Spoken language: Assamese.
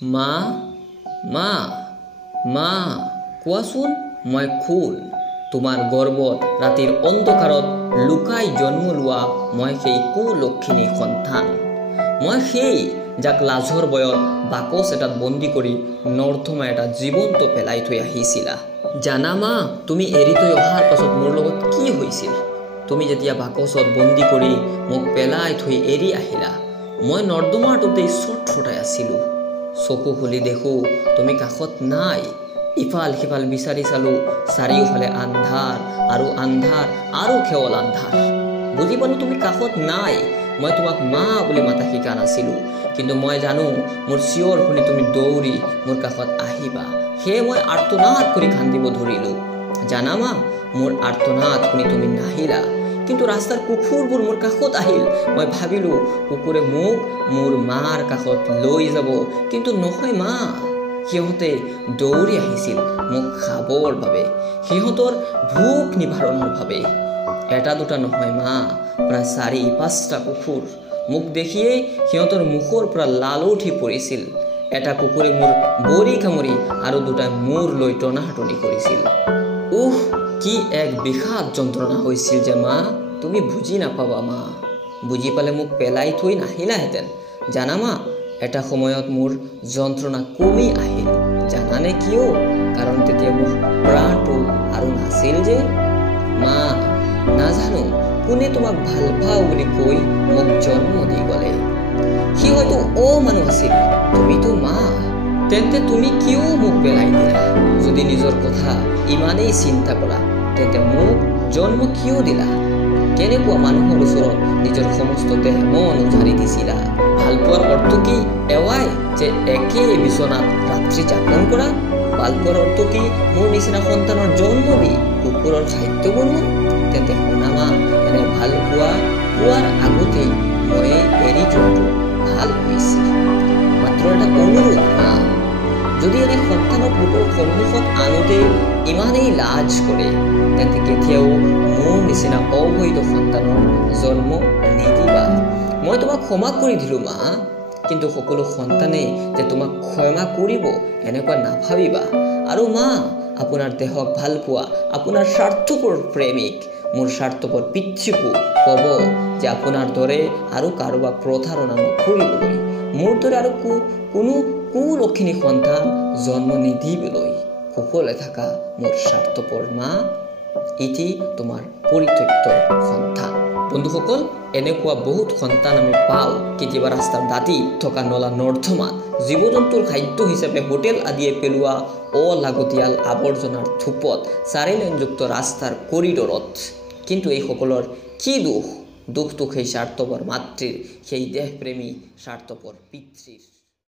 মা মা মা কোৱাচোন মই কোন তোমাৰ গৰ্ভত ৰাতিৰ অন্ধকাৰত লুকাই জন্ম লোৱা মই সেই কুলক্ষিনী সন্তান মই সেই যাক লাজৰ বয়ত বাকচ এটাত বন্দী কৰি নৰ্দমা এটা জীৱন্ত পেলাই থৈ আহিছিলা জানা মা তুমি এৰি থৈ অহাৰ পাছত মোৰ লগত কি হৈছিল তুমি যেতিয়া বাকচত বন্দী কৰি মোক পেলাই থৈ এৰি আহিলা মই নৰ্দমাটোতেই ছটফটাই আছিলোঁ চকু খুলি দেখো তুমি কাষত নাই ইফাল সিফাল বিচাৰি চালো চাৰিওফালে আন্ধাৰ আৰু কেৱল আন্ধাৰ বুজি পালো তুমি কাষত নাই মই তোমাক মা বুলি মাতা শিকা নাছিলোঁ কিন্তু মই জানো মোৰ চিঞৰ শুনি তুমি দৌৰি মোৰ কাষত আহিবা সেয়ে মই আৰ্তনাদ কৰি কান্দিব ধৰিলোঁ জানা মা মোৰ আৰ্তনাদ শুনি তুমি নাহিলা কিন্তু ৰাস্তাৰ কুকুৰবোৰ মোৰ কাষত আহিল মই ভাবিলোঁ কুকুৰে মোক মোৰ মাৰ কাষত লৈ যাব কিন্তু নহয় মা সিহঁতে দৌৰি আহিছিল মোক খাবৰ বাবে সিহঁতৰ ভোক নিবাৰণৰ বাবে এটা দুটা নহয় মা প্ৰায় ৪-৫টা কুকুৰ মোক দেখিয়েই সিহঁতৰ মুখৰ পৰা লাল উঠি পৰিছিল এটা কুকুৰে মোৰ বৰি কামুৰি আৰু দুটাই মূৰ লৈ টনাটনি কৰিছিল কি এক বিষাদ যন্ত্ৰণা হৈছিল যে মা তুমি বুজি নাপাবা মা বুজি পালে মোক পেলাই থৈ নাহিলাহেঁতেন জানা মা এটা সময়ত মোৰ যন্ত্ৰণা কমি আহিল জানানে কিয় কাৰণ তেতিয়া মোৰ প্ৰাণটো আৰু নাছিল যে মা নাজানো কোনে তোমাক ভাল পাওঁ বুলি কৈ মোক জন্ম দি গ'লে সি হয়তো মানুহ আছিল তুমিতো মা তেন্তে তুমি কিয় মোক পেলাই দিলা যদি নিজৰ কথা ইমানেই চিন্তা কৰা তেন্তে মোক জন্ম কিয় দিলা কেনেকুৱা মানুহৰ ওচৰত নিজৰ সমস্ত দেহ মন উজাৰি দিছিলা ভাল পোৱাৰ অৰ্থ কি এৱাই যে একে বিচনাত ৰাত্ৰি যাপন কৰা ভাল পোৱাৰ অৰ্থ কি মোৰ নিচিনা সন্তানৰ জন্ম দি কুকুৰৰ খাদ্য বনোৱা তেন্তে শুনা মা এনে ভাল পোৱাৰ আগতেই মই এৰি যোৱাটো ভাল হৈছিল মাত্ৰ এটা অনুৰোধ মা যদি এনে সন্তানক লোকৰ সন্মুখত আনোতে ইমানেই লাজ কৰে তেন্তে কেতিয়াও মোৰ নিচিনা অবৈধ সন্তানৰ জন্ম নিদিবা মই তোমাক ক্ষমা কৰি দিলোঁ মা কিন্তু সকলো সন্তানে যে তোমাক ক্ষমা কৰিব এনেকুৱা নাভাবিবা আৰু মা আপোনাৰ দেহক ভাল পোৱা আপোনাৰ স্বাৰ্থপৰ প্ৰেমিক মোৰ স্বাৰ্থপৰ পিতৃকো ক'ব যে আপোনাৰ দৰে আৰু কাৰোবাক প্ৰতাৰণা নকৰিবলৈ মোৰ দৰে আৰু কোনো কুলক্ষিনী সন্তান জন্ম নিদিবলৈ কুশলে থকা মোৰ স্বাৰ্থপৰ মা ইতি তোমাৰ পৰিত্যক্ত সন্তান বন্ধুসকল এনেকুৱা বহুত সন্তান আমি পাওঁ কেতিয়াবা ৰাস্তাৰ দাঁতিত থকা নলা নৰ্দমাত জীৱ জন্তুৰ খাদ্য হিচাপে হোটেল আদিয়ে পেলোৱা অলাগতিয়াল আৱৰ্জনাৰ থোপত 4 লেনযুক্ত ৰাস্তাৰ কৰিডৰত কিন্তু এইসকলৰ কি দুখটো সেই স্বাৰ্থপৰ মাতৃৰ সেই দেশপ্ৰেমী স্বাৰ্থপৰ পিতৃৰ